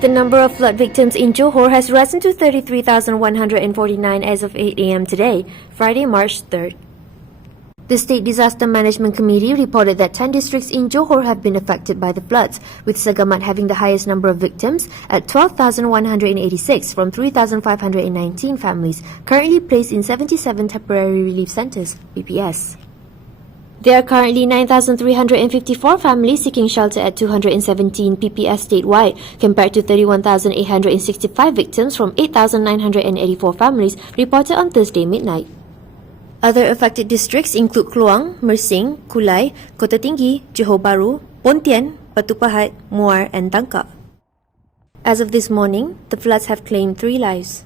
The number of flood victims in Johor has risen to 33,149 as of 8 a.m. today, Friday, March 3rd. The State Disaster Management Committee reported that 10 districts in Johor have been affected by the floods, with Segamat having the highest number of victims at 12,186 from 3,519 families currently placed in 77 temporary relief centres, PPS. There are currently 9,354 families seeking shelter at 217 PPS statewide, compared to 31,865 victims from 8,984 families reported on Thursday midnight. Other affected districts include Kluang, Mersing, Kulai, Kota Tinggi, Johor Bahru, Pontian, Batu, Pahat, Muar and Tangkak. As of this morning, the floods have claimed 3 lives.